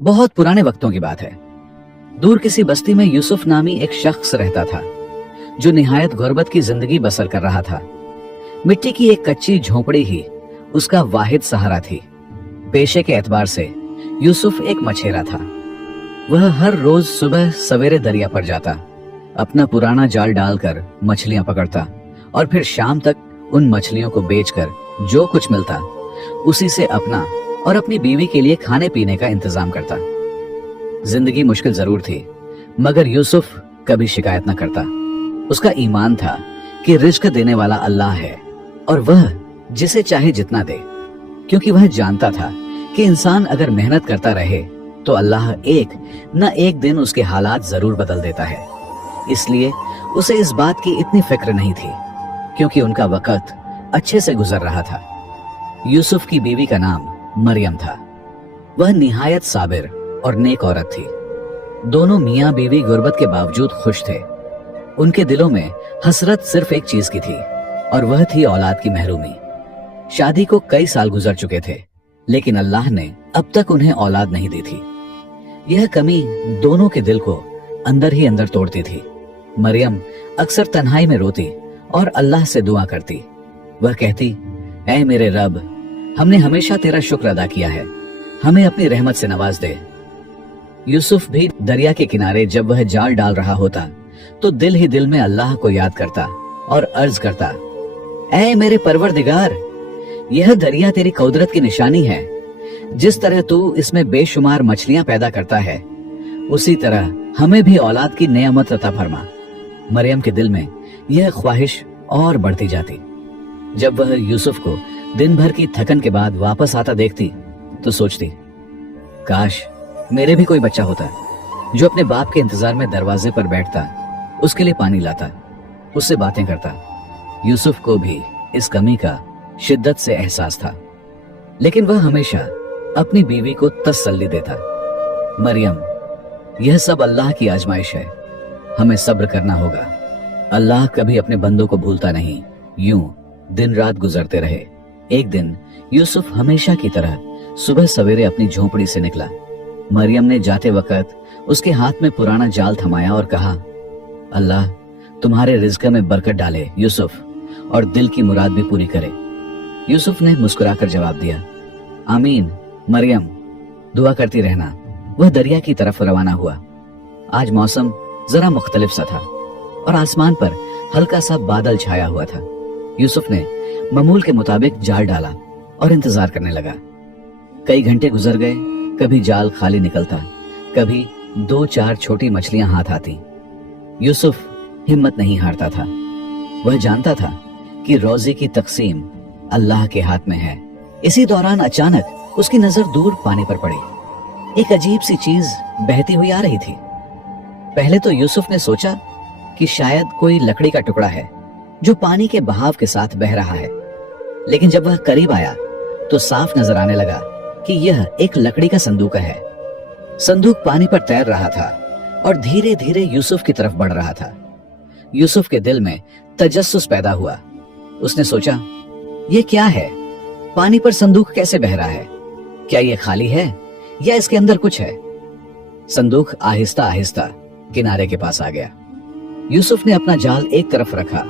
बहुत पुराने वक्तों की बात है। दूर किसी बस्ती में यूसुफ नामी एक शख्स रहता था जो निहायत गुर्बत की जिंदगी बसर कर रहा था। मिट्टी की एक कच्ची झोंपड़ी ही उसका वाहिद सहारा थी। पेशे के एतबार से यूसुफ एक मछेरा था। वह हर रोज सुबह सवेरे दरिया पर जाता, अपना पुराना जाल डालकर मछलियां पकड़ता और फिर शाम तक उन मछलियों को बेचकर जो कुछ मिलता उसी से अपना और अपनी बीवी के लिए खाने पीने का इंतजाम करता। जिंदगी मुश्किल जरूर थी, मगर यूसुफ कभी शिकायत न करता। उसका ईमान था कि रिज्क देने वाला अल्लाह है और वह जिसे चाहे जितना दे, क्योंकि वह जानता था कि इंसान अगर मेहनत करता रहे तो अल्लाह एक न एक दिन उसके हालात जरूर बदल देता है। इसलिए उसे इस बात की इतनी फिक्र नहीं थी, क्योंकि उनका वक्त अच्छे से गुजर रहा था। यूसुफ की बीवी का नाम मरियम था। वह निहायत साबिर और नेक औरत थी। दोनों मियां बीवी गुर्बत के बावजूद खुश थे। उनके दिलों में हसरत सिर्फ एक चीज की थी और वह थी औलाद की महरूमी। शादी को कई साल गुजर चुके थे, लेकिन अल्लाह ने अब तक उन्हें औलाद नहीं दी थी। यह कमी दोनों के दिल को अंदर ही अंदर तोड़ती थी। मरियम अक्सर तन्हाई में रोती और अल्लाह से दुआ करती। वह कहती, ऐ मेरे रब, हमने हमेशा तेरा शुक्र अदा किया है, हमें अपनी रहमत से नवाज दे। यूसुफ भी दरिया के किनारे जब वह जाल डाल रहा होता तो दिल ही दिल में अल्लाह को याद करता और अर्ज करता, ऐ मेरे परवरदिगार, यह दरिया तेरी कुदरत की निशानी है। जिस तरह तू इसमें बेशुमार मछलियां पैदा करता है, उसी तरह हमें भी औलाद की नेमत अता फरमा। मरियम के दिल में यह ख्वाहिश और बढ़ती जाती। जब वह यूसुफ को दिन भर की थकन के बाद वापस आता देखती तो सोचती, काश मेरे भी कोई बच्चा होता जो अपने बाप के इंतजार में दरवाजे पर बैठता, उसके लिए पानी लाता, उससे बातें करता। यूसुफ को भी इस कमी का शिद्दत से एहसास था, लेकिन वह हमेशा अपनी बीवी को तसल्ली देता, मरियम, यह सब अल्लाह की आजमाइश है, हमें सब्र करना होगा। अल्लाह कभी अपने बंदों को भूलता नहीं। यूं दिन रात गुजरते रहे। एक दिन यूसुफ हमेशा की तरह सुबह सवेरे अपनी झोपड़ी से निकला। मरियम ने जाते वक्त उसके हाथ में पुराना जाल थमाया और कहा, अल्लाह तुम्हारे रिज़्क में बरकत डाले यूसुफ, और दिल की मुराद भी पूरी करे। यूसुफ ने मुस्कुराकर जवाब दिया, आमीन मरियम, दुआ करती रहना। वह दरिया की तरफ रवाना हुआ। आज मौसम जरा मुख्तलिफ सा था और आसमान पर हल्का सा बादल छाया हुआ था। यूसुफ ने मामूल के मुताबिक जाल डाला और इंतजार करने लगा। कई घंटे गुजर गए। कभी जाल खाली निकलता, कभी 2-4 छोटी मछलियां हाथ आती। यूसुफ हिम्मत नहीं हारता था। वह जानता था कि रोजी की तकसीम अल्लाह के हाथ में है। इसी दौरान अचानक उसकी नजर दूर पानी पर पड़ी। एक अजीब सी चीज बहती हुई आ रही थी। पहले तो यूसुफ ने सोचा कि शायद कोई लकड़ी का टुकड़ा है जो पानी के बहाव के साथ बह रहा है, लेकिन जब वह करीब आया तो साफ नजर आने लगा कि यह एक लकड़ी का संदूक है। संदूक पानी पर तैर रहा था और धीरे धीरे यूसुफ की तरफ बढ़ रहा था। यूसुफ के दिल में तजस्सुस पैदा हुआ। उसने सोचा, यह क्या है? पानी पर संदूक कैसे बह रहा है? क्या यह खाली है या इसके अंदर कुछ है? संदूक आहिस्ता आहिस्ता किनारे के पास आ गया। यूसुफ ने अपना जाल एक तरफ रखा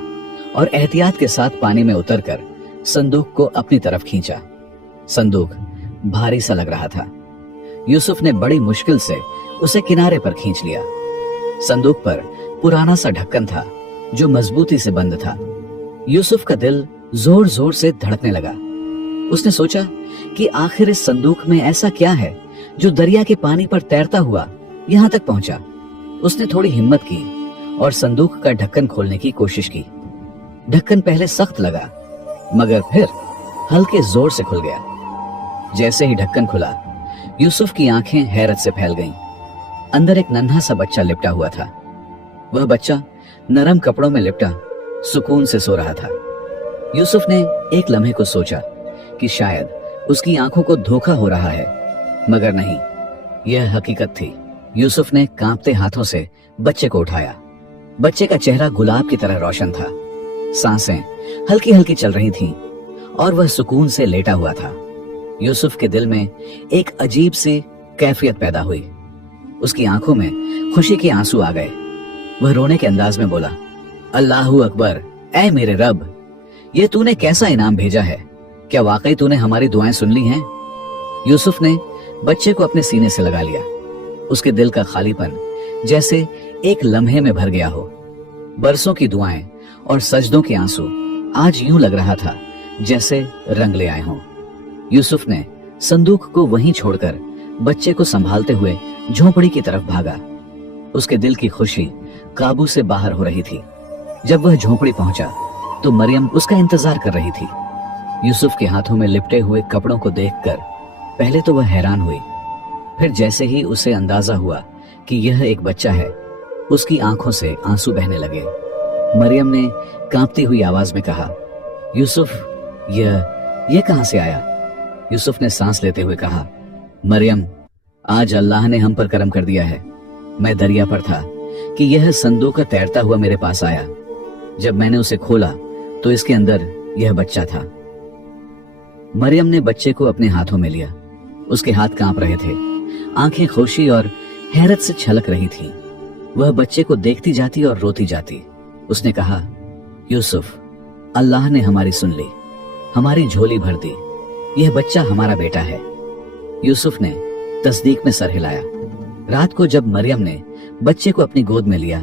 और एहतियात के साथ पानी में उतरकर संदूक को अपनी तरफ खींचा। संदूक भारी सा लग रहा था। यूसुफ ने बड़ी मुश्किल से उसे किनारे पर खींच लिया। संदूक पर पुराना सा ढक्कन था जो मजबूती से बंद था। यूसुफ का दिल जोर जोर से धड़कने लगा। उसने सोचा कि आखिर इस संदूक में ऐसा क्या है जो दरिया के पानी पर तैरता हुआ यहां तक पहुंचा। उसने थोड़ी हिम्मत की और संदूक का ढक्कन खोलने की कोशिश की। ढक्कन पहले सख्त लगा, मगर फिर हल्के जोर से खुल गया। जैसे ही ढक्कन खुला, यूसुफ की आंखें हैरत से फैल गईं। अंदर एक नन्हा सा बच्चा लिपटा हुआ था। वह बच्चा नरम कपड़ों में लिपटा सुकून से सो रहा था। यूसुफ ने एक लम्हे को सोचा कि शायद उसकी आंखों को धोखा हो रहा है, मगर नहीं, यह हकीकत थी। यूसुफ ने कांपते हाथों से बच्चे को उठाया। बच्चे का चेहरा गुलाब की तरह रोशन था। सांसें हल्की हल्की चल रही थीं और वह सुकून से लेटा हुआ था। यूसुफ के दिल में एक अजीब सी कैफियत पैदा हुई। उसकी आंखों में खुशी के आंसू आ गए। वह रोने के अंदाज में बोला, अल्लाहू अकबर, ऐ मेरे रब, ये तूने कैसा इनाम भेजा है? क्या वाकई तूने हमारी दुआएं सुन ली हैं? यूसुफ ने बच्चे को अपने सीने से लगा लिया। उसके दिल का खालीपन जैसे एक लम्हे में भर गया हो। बरसों की दुआएं और सजदों के आंसू आज यूं लग रहा था जैसे रंग ले आए हों। यूसुफ ने संदूक को वहीं छोड़कर बच्चे को संभालते हुए झोंपड़ी की तरफ भागा। उसके दिल की खुशी काबू से बाहर हो रही थी। जब वह झोंपड़ी पहुंचा तो मरियम उसका इंतजार कर रही थी। यूसुफ के हाथों में लिपटे हुए कपड़ों को देखकर पहले तो वह हैरान हुई, फिर जैसे ही उसे अंदाजा हुआ कि यह एक बच्चा है, उसकी आंखों से आंसू बहने लगे। मरियम ने कांपती हुई आवाज में कहा, यूसुफ, यह कहां से आया? यूसुफ ने सांस लेते हुए कहा, मरियम, आज अल्लाह ने हम पर करम कर दिया है। मैं दरिया पर था कि यह संदूक तैरता हुआ मेरे पास आया। जब मैंने उसे खोला तो इसके अंदर यह बच्चा था। मरियम ने बच्चे को अपने हाथों में लिया। उसके हाथ कांप रहे थे, आंखें खुशी और हैरत से छलक रही थीं। वह बच्चे को देखती जाती और रोती जाती। उसने कहा, यूसुफ, अल्लाह ने हमारी सुन ली, हमारी झोली भर दी। यह बच्चा हमारा बेटा है। यूसुफ ने तस्दीक में सर हिलाया। रात को जब मरियम ने बच्चे को अपनी गोद में लिया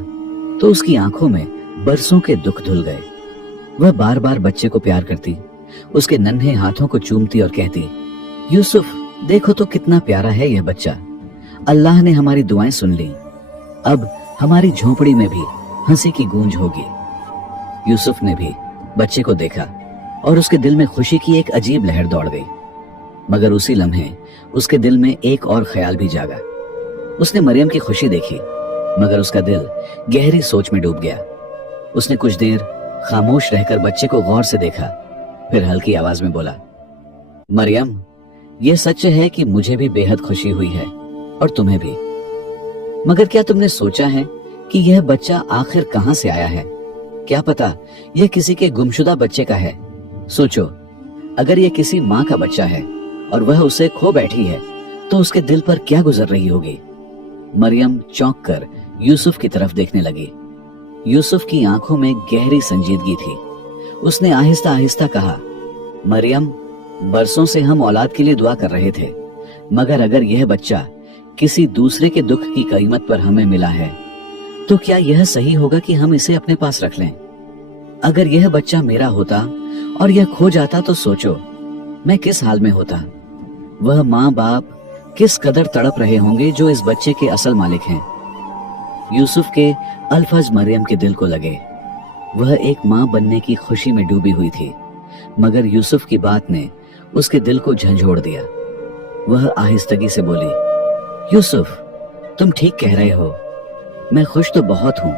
तो उसकी आंखों में बरसों के दुख धुल गए। वह बार बार बच्चे को प्यार करती, उसके नन्हे हाथों को चूमती और कहती, यूसुफ, देखो तो कितना प्यारा है यह बच्चा। अल्लाह ने हमारी दुआएं सुन ली। अब हमारी झोंपड़ी में भी हंसी की गूंज होगी। यूसुफ ने भी बच्चे को देखा और उसके दिल में खुशी की एक अजीब लहर दौड़ गई। मगर उसी लम्हे उसके दिल में एक और ख्याल भी जागा। उसने मरियम की खुशी देखी, मगर उसका दिल गहरी सोच में डूब गया। उसने कुछ देर खामोश रहकर बच्चे को गौर से देखा, फिर हल्की आवाज में बोला, मरियम, यह सच है कि मुझे भी बेहद खुशी हुई है और तुम्हें भी। मगर क्या तुमने सोचा है कि यह बच्चा आखिर कहां से आया है? क्या पता यह किसी के गुमशुदा बच्चे का है। सोचो, अगर यह किसी माँ का बच्चा है और वह उसे खो बैठी है तो उसके दिल पर क्या गुजर रही होगी। मरियम चौंक कर यूसुफ की तरफ देखने लगी। यूसुफ की आंखों में गहरी संजीदगी थी। उसने आहिस्ता आहिस्ता कहा, मरियम, बरसों से हम औलाद के लिए दुआ कर रहे थे, मगर अगर यह बच्चा किसी दूसरे के दुख की कीमत पर हमें मिला है तो क्या यह सही होगा कि हम इसे अपने पास रख लें? अगर यह बच्चा मेरा होता और यह खो जाता तो सोचो मैं किस हाल में होता। वह माँ बाप किस कदर तड़प रहे होंगे जो इस बच्चे के असल मालिक हैं। यूसुफ के अल्फाज मरियम के दिल को लगे। वह एक माँ बनने की खुशी में डूबी हुई थी, मगर यूसुफ की बात ने उसके दिल को झंझोड़ दिया। वह आहिस्तगी से बोली, यूसुफ, तुम ठीक कह रहे हो। मैं खुश तो बहुत हूँ,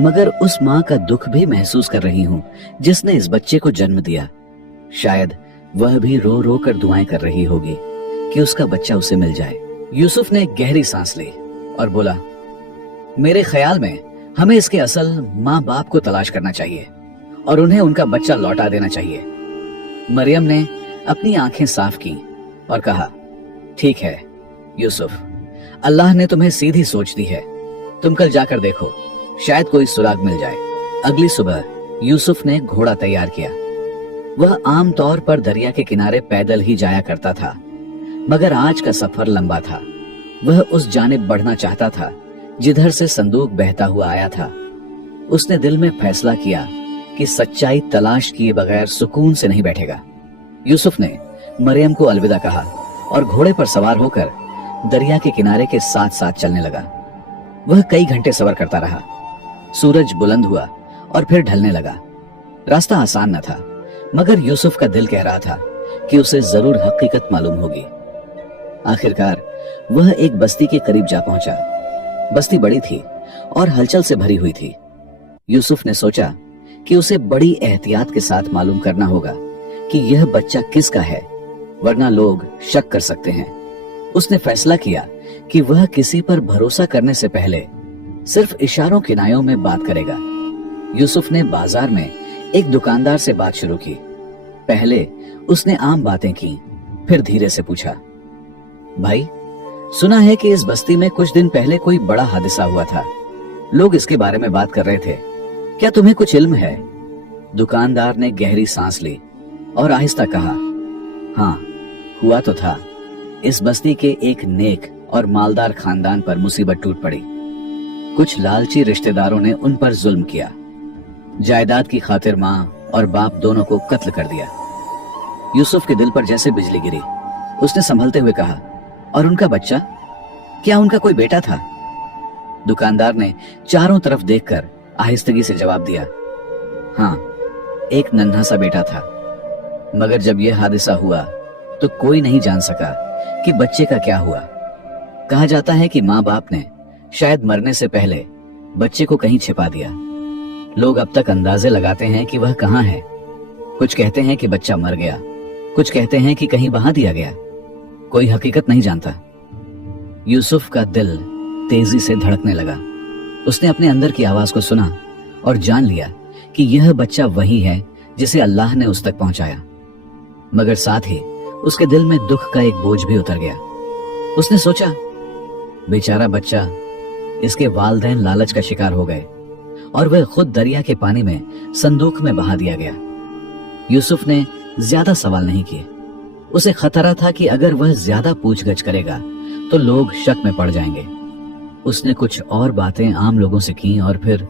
मगर उस माँ का दुख भी महसूस कर रही हूँ जिसने इस बच्चे को जन्म दिया। शायद वह भी रो रो कर दुआएं कर रही होगी कि उसका बच्चा उसे मिल जाए। यूसुफ ने गहरी सांस ली और बोला, मेरे ख्याल में हमें इसके असल माँ बाप को तलाश करना चाहिए और उन्हें उनका बच्चा लौटा देना चाहिए। मरियम ने अपनी आंखें साफ की और कहा, ठीक है यूसुफ, अल्लाह ने तुम्हें सीधी सोच दी है। तुम कल जाकर देखो, शायद कोई सुराग मिल जाए। अगली सुबह यूसुफ ने घोड़ा तैयार किया। वह आम तौर पर दरिया के किनारे पैदल ही जाया करता था, मगर आज का सफर लंबा था। वह उस जानिब बढ़ना चाहता था जिधर से संदूक बहता हुआ आया था। उसने दिल में फैसला किया कि सच्चाई तलाश किए बगैर सुकून से नहीं बैठेगा। यूसुफ ने मरियम को अलविदा कहा और घोड़े पर सवार होकर दरिया के किनारे के साथ साथ चलने लगा। वह कई घंटे सफर करता रहा। सूरज बुलंद हुआ और फिर ढलने लगा। रास्ता आसान न था, मगर यूसुफ का दिल कह रहा था कि उसे जरूर हकीकत मालूम होगी। आखिरकार वह एक बस्ती के करीब जा पहुंचा। बस्ती बड़ी थी और हलचल से भरी हुई थी। यूसुफ ने सोचा कि उसे बड़ी एहतियात के साथ मालूम करना होगा कि यह बच्चा किसका है, वरना लोग शक कर सकते हैं। उसने फैसला किया कि वह किसी पर भरोसा करने से पहले सिर्फ इशारों किनायों में बात करेगा। यूसुफ ने बाजार में एक दुकानदार से बात शुरू की। पहले उसने आम बातें की, फिर धीरे से पूछा, भाई, सुना है कि इस बस्ती में कुछ दिन पहले कोई बड़ा हादसा हुआ था। लोग इसके बारे में बात कर रहे थे। क्या तुम्हें कुछ इल्म है? दुकानदार ने गहरी सांस ली और आहिस्ता कहा, हाँ, हुआ तो था। इस बस्ती के एक नेक और मालदार खानदान पर मुसीबत टूट पड़ी। कुछ लालची रिश्तेदारों ने उन पर जुल्म किया। जायदाद की खातिर माँ और बाप दोनों को कत्ल कर दिया। यूसुफ के दिल पर जैसे बिजली गिरी। उसने संभलते हुए कहा, और उनका बच्चा? क्या उनका कोई बेटा था? दुकानदार ने चारों तरफ देखकर आहिस्तगी से जवाब दिया, हाँ, एक नन्हा सा बेटा था। मगर जब यह हादसा हुआ तो कोई नहीं जान सका कि बच्चे का क्या हुआ। कहा जाता है कि माँ बाप ने शायद मरने से पहले बच्चे को कहीं छिपा दिया। लोग अब तक अंदाजे लगाते हैं कि वह कहाँ है। कुछ कहते हैं कि बच्चा मर गया, कुछ कहते हैं कि कहीं बहा दिया गया। कोई हकीकत नहीं जानता। यूसुफ का दिल तेजी से धड़कने लगा। उसने अपने अंदर की आवाज को सुना और जान लिया कि यह बच्चा वही है जिसे अल्लाह ने उस तक पहुंचाया। मगर साथ ही उसके दिल में दुख का एक बोझ भी उतर गया। उसने सोचा, बेचारा बच्चा, इसके वालिदैन लालच का शिकार हो गए और वह खुद दरिया के पानी में संदूक में बहा दिया गया। यूसुफ ने ज्यादा सवाल नहीं किए। उसे खतरा था कि अगर वह ज्यादा पूछगछ करेगा तो लोग शक में पड़ जाएंगे। उसने कुछ और बातें आम लोगों से की और फिर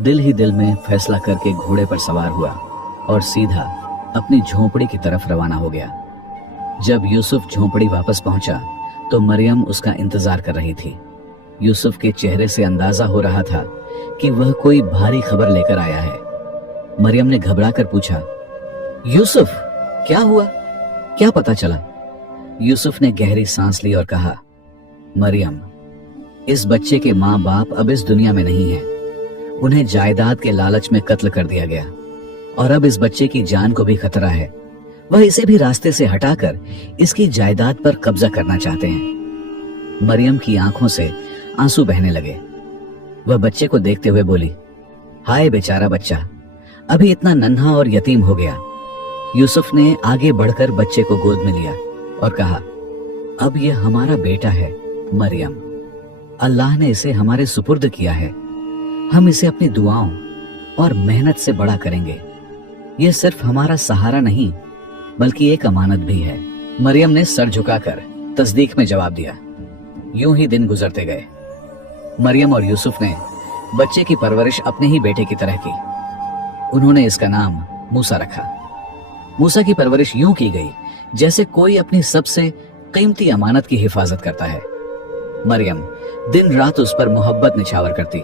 दिल ही दिल में फैसला करके घोड़े पर सवार हुआ और सीधा अपनी झोंपड़ी की तरफ रवाना हो गया। जब यूसुफ झोंपड़ी वापस पहुंचा तो मरियम उसका इंतजार कर रही थी। यूसुफ के चेहरे से अंदाजा हो रहा था कि वह कोई भारी खबर लेकर आया है। मरियम ने घबराकर पूछा, यूसुफ, क्या हुआ? क्या पता चला? यूसुफ ने गहरी सांस ली और कहा, मरियम, इस बच्चे के माँ बाप अब इस दुनिया में नहीं है। उन्हें जायदाद के लालच में कत्ल कर दिया गया और अब इस बच्चे की जान को भी खतरा है। वह इसे भी रास्ते से हटाकर इसकी जायदाद पर कब्जा करना चाहते हैं। मरियम की आंखों से आंसू बहने लगे। वह बच्चे को देखते हुए बोली, हाय बेचारा बच्चा, अभी इतना नन्हा और यतीम हो गया। यूसुफ ने आगे बढ़कर बच्चे को गोद में लिया और कहा, अब यह हमारा बेटा है मरियम। अल्लाह ने इसे हमारे सुपुर्द किया है। हम इसे अपनी दुआओं और मेहनत से बड़ा करेंगे। यह सिर्फ हमारा सहारा नहीं बल्कि एक अमानत भी है। मरियम ने सर झुकाकर तस्दीक में जवाब दिया। यूं ही दिन गुजरते गए। मरियम और यूसुफ ने बच्चे की परवरिश अपने ही बेटे की तरह की। उन्होंने इसका नाम मूसा रखा। मूसा की परवरिश यूं की गई जैसे कोई अपनी सबसे कीमती अमानत की हिफाजत करता है। मरियम दिन रात उस पर मोहब्बत निछावर करती।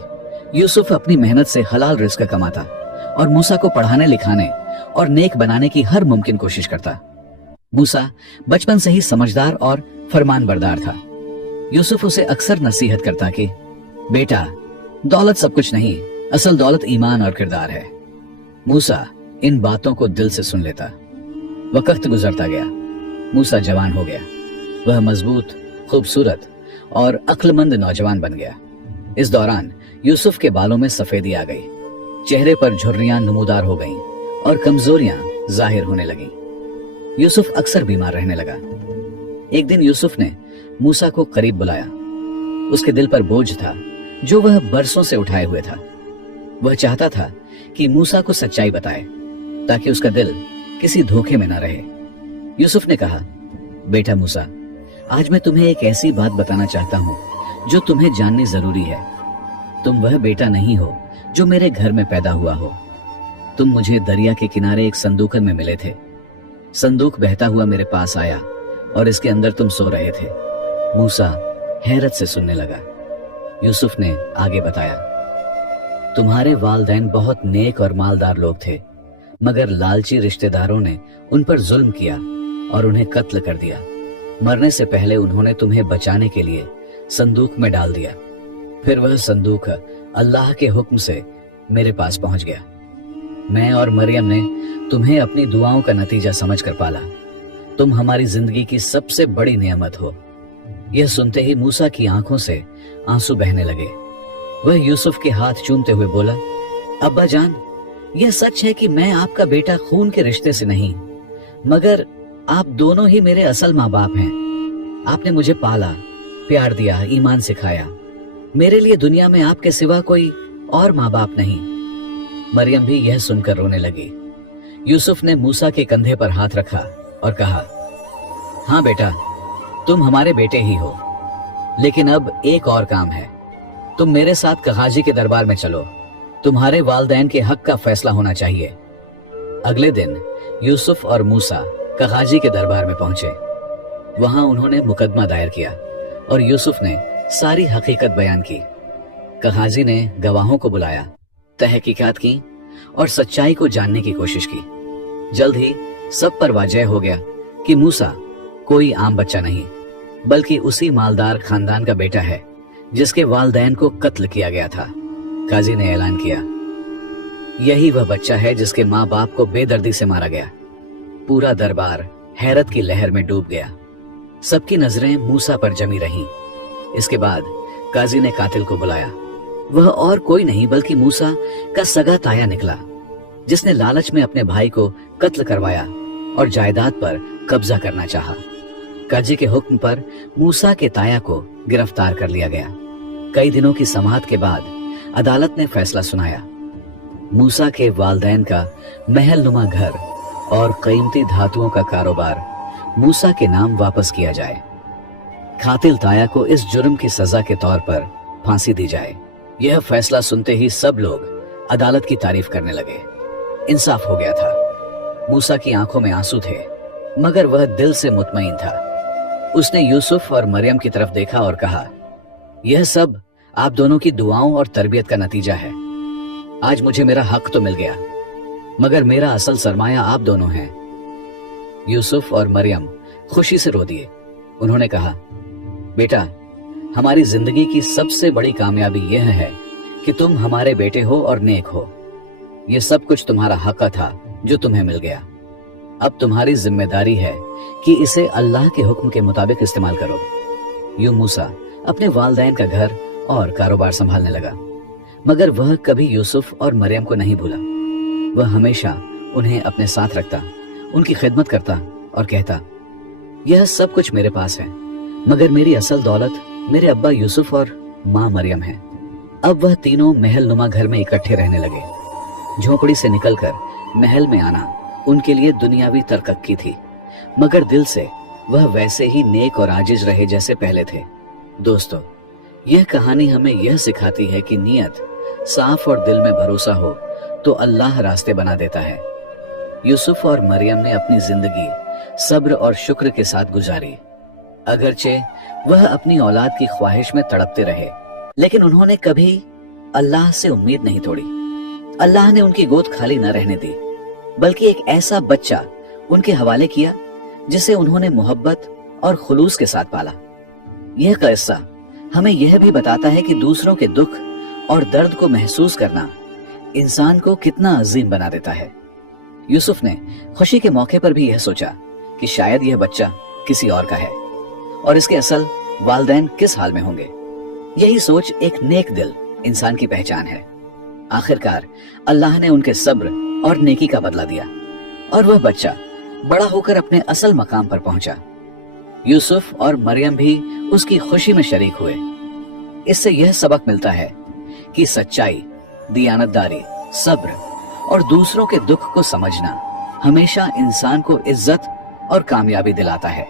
यूसुफ अपनी मेहनत से हलाल रिज़्क कमाता और मूसा को पढ़ाने लिखाने और नेक बनाने की हर मुमकिन कोशिश करता। मूसा बचपन से ही समझदार और फरमानबरदार था। यूसुफ उसे अक्सर नसीहत करता कि बेटा, दौलत सब कुछ नहीं, असल दौलत ईमान और किरदार है। मूसा इन बातों को दिल से सुन लेता। वक्त गुजरता गया। मूसा जवान हो गया। वह मजबूत, खूबसूरत और अक्लमंद नौजवान बन गया। इस दौरान यूसुफ के बालों में सफेदी आ गई, चेहरे पर झुर्रियां नमूदार हो गईं और कमजोरियां जाहिर होने लगीं। यूसुफ अक्सर बीमार रहने लगा। एक दिन यूसुफ ने मूसा को करीब बुलाया। उसके दिल पर बोझ था जो वह बरसों से उठाए हुए था। वह चाहता था कि मूसा को सच्चाई बताए ताकि उसका दिल किसी धोखे में न रहे। यूसुफ ने कहा, बेटा मूसा, आज मैं तुम्हें एक ऐसी बात बताना चाहता हूं जो तुम्हें जाननी जरूरी है। तुम वह बेटा नहीं हो जो मेरे घर में पैदा हुआ हो। तुम मुझे दरिया के किनारे एक संदूकन में मिले थे। संदूक बहता हुआ मेरे पास आया और इसके अंदर तुम सो रहे थे। मूसा हैरत से सुनने लगा। यूसुफ ने आगे बताया, तुम्हारे वालिदैन बहुत नेक और मालदार लोग थे, मगर लालची रिश्तेदारों ने उन पर जुल्म किया और उन्हें कत्ल कर दिया। मरने से पहले उन्होंने तुम्हें बचाने के लिए संदूक में डाल दिया। फिर वह संदूक अल्लाह के हुक्म से मेरे पास पहुंच गया। मैं और मरियम ने तुम्हें अपनी दुआओं का नतीजा समझकर पाला। तुम हमारी जिंदगी की सबसे बड़ी नेमत हो। यह सुनते ही मूसा की आंखों से आंसू बहने लगे। वह यूसुफ के हाथ चूमते हुए बोला, अब्बा जान, यह सच है कि मैं आपका बेटा खून के रिश्ते से नहीं, मगर आप दोनों ही मेरे असल माँ बाप हैं। आपने मुझे पाला, प्यार दिया, ईमान सिखाया। मेरे लिए दुनिया में आपके सिवा कोई और माँ बाप नहीं। मरियम भी यह सुनकर रोने लगी। यूसुफ ने मूसा के कंधे पर हाथ रखा और कहा, हाँ बेटा, तुम हमारे बेटे ही हो, लेकिन अब एक और काम है। तुम मेरे साथ कहाजी के दरबार में चलो। तुम्हारे वालिदैन के हक का फैसला होना चाहिए। अगले दिन यूसुफ और मूसा कहाजी के दरबार में पहुंचे। वहां उन्होंने मुकदमा दायर किया और यूसुफ ने सारी हकीकत बयान की। कहाजी ने गवाहों को बुलाया, तहकीकात की और सच्चाई को जानने की कोशिश की। जल्द ही सब पर वाजह हो गया कि मूसा कोई आम बच्चा नहीं, बल्कि उसी मालदार खानदान का बेटा है जिसके वालिदैन को कत्ल किया गया था। काजी ने ऐलान किया, यही वह बच्चा है जिसके माँ बाप को बेदर्दी से मारा गया। पूरा दरबार हैरत की लहर में डूब गया। सबकी नजरें मूसा पर जमी रहीं। इसके बाद काजी ने कातिल को बुलाया। वह और कोई नहीं बल्कि मूसा का सगा ताया निकला, जिसने लालच में अपने भाई को कत्ल करवाया और जायदाद पर कब्जा करना चाहा। काजी के हुक्म पर मूसा के ताया को गिरफ्तार कर लिया गया। कई दिनों की समाअत के बाद अदालत ने फैसला सुनाया। मूसा के वालिदैन का महल नुमा घर और कीमती धातुओं का कारोबार मूसा के नाम वापस किया जाए। कातिल ताया को इस जुर्म की सजा के तौर पर फांसी दी जाए। यह फैसला सुनते ही सब लोग अदालत की तारीफ करने लगे। इंसाफ हो गया था। मूसा की आंखों में आंसू थे, मगर वह दिल से मुतमईन था। उसने यूसुफ और मरियम की तरफ देखा और कहा, यह सब आप दोनों की दुआओं और तरबियत का नतीजा है। आज मुझे मेरा हक तो मिल गया, मगर मेरा असल सरमाया आप दोनों हैं। यूसुफ और मरियम खुशी से रो दिए। उन्होंने कहा, बेटा, हमारी जिंदगी की सबसे बड़ी कामयाबी यह है कि तुम हमारे बेटे हो और नेक हो। यह सब कुछ तुम्हारा हक था जो तुम्हें मिल गया। अब तुम्हारी जिम्मेदारी है कि इसे अल्लाह के हुक्म के मुताबिक इस्तेमाल करो। यूं मूसा अपने वालिदैन का घर और कारोबार संभालने लगा, मगर वह कभी यूसुफ और मरियम को नहीं भूला। वह हमेशा उन्हें अपने साथ रखता, उनकी खिदमत करता और कहता, यह सब कुछ मेरे पास है, मगर मेरी असल दौलत मेरे अब्बा यूसुफ और माँ मरियम है। अब वह तीनों महल नुमा घर में इकट्ठे रहने लगे। झोपड़ी से निकलकर महल में आना उनके लिए दुनियावी तरक्की थी, मगर दिल से वह वैसे ही नेक और आजिज रहे जैसे पहले थे। दोस्तों, यह कहानी हमें यह सिखाती है कि नियत साफ और दिल में भरोसा हो तो अल्लाह रास्ते बना देता है। यूसुफ और मरियम ने अपनी जिंदगी सब्र और शुक्र के साथ गुजारी। अगरचे वह अपनी औलाद की ख्वाहिश में तड़पते रहे, लेकिन उन्होंने कभी अल्लाह से उम्मीद नहीं तोड़ी। अल्लाह ने उनकी गोद खाली न रहने दी, बल्कि एक ऐसा बच्चा उनके हवाले किया जिसे उन्होंने मोहब्बत और खुलूस के साथ पाला। यह किस्सा हमें यह भी बताता है कि दूसरों के दुख और दर्द को महसूस करना इंसान को कितना अजीम बना देता है। यूसुफ ने खुशी के मौके पर भी यह सोचा कि शायद यह बच्चा किसी और का है और इसके असल वालिदैन किस हाल में होंगे। यही सोच एक नेक दिल इंसान की पहचान है। आखिरकार अल्लाह ने उनके सब्र और नेकी का बदला दिया और वह बच्चा बड़ा होकर अपने असल मकाम पर पहुंचा। यूसुफ और मरियम भी उसकी खुशी में शरीक हुए। इससे यह सबक मिलता है कि सच्चाई, दियानतदारी, सब्र और दूसरों के दुख को समझना हमेशा इंसान को इज्जत और कामयाबी दिलाता है।